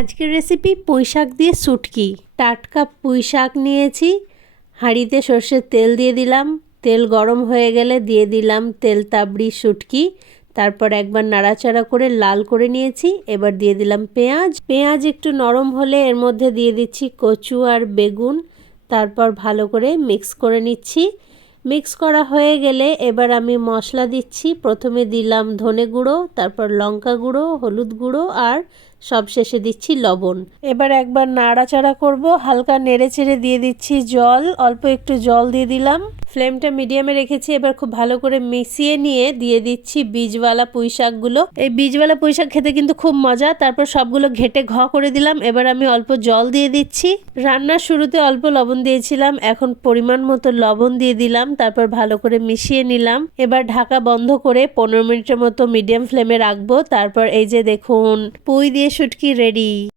আজকের রেসিপি পুঁই শাক দিয়ে শুটকি টাটকা পুঁই শাক নিয়েছি, হাঁড়িতে সর্ষের তেল দিয়ে দিলাম, তেল গরম হয়ে গেলে দিয়ে দিলাম তেল তাবড়ি শুটকি তারপর একবার নাড়াচাড়া করে লাল করে নিয়েছি, এবার দিয়ে দিলাম পেঁয়াজ। পেঁয়াজ একটু নরম হলে এর মধ্যে দিয়ে দিচ্ছি কচু আর বেগুন, তারপর ভালো করে মিক্স করে নিচ্ছি। মিক্স করা হয়ে গেলে এবার আমি মশলা দিচ্ছি, প্রথমে দিলাম ধনে গুঁড়ো, তারপর লঙ্কা গুঁড়ো, হলুদ গুঁড়ো আর সব শেষে দিচ্ছি লবণ। এবার একবার নাড়াচাড়া করব, হালকা নেড়ে চেড়ে দিয়ে দিচ্ছি জল, অল্প একটু জল দিয়ে দিলাম। ফ্লেমটা মিডিয়ামে রেখেছি, এবার খুব ভালো করে মিশিয়ে নিয়ে দিয়ে দিচ্ছি বীজওয়ালা পুঁই শাকগুলো এই বীজওয়ালা পুঁই শাক খেতে কিন্তু খুব মজা, তারপর সবগুলো ঘেটে ঘ করে দিলাম। এবার আমি অল্প জল দিয়ে দিচ্ছি। রান্নার শুরুতে অল্প লবণ দিয়েছিলাম, এখন পরিমাণ মতো লবণ দিয়ে দিলাম, তারপর ভালো করে মিশিয়ে নিলাম। এবার ঢাকা বন্ধ করে পনেরো মিনিটের মতো মিডিয়াম ফ্লেমে রাখব। তারপর এই যে দেখুন, পুঁই দিয়ে শুটকি রেডি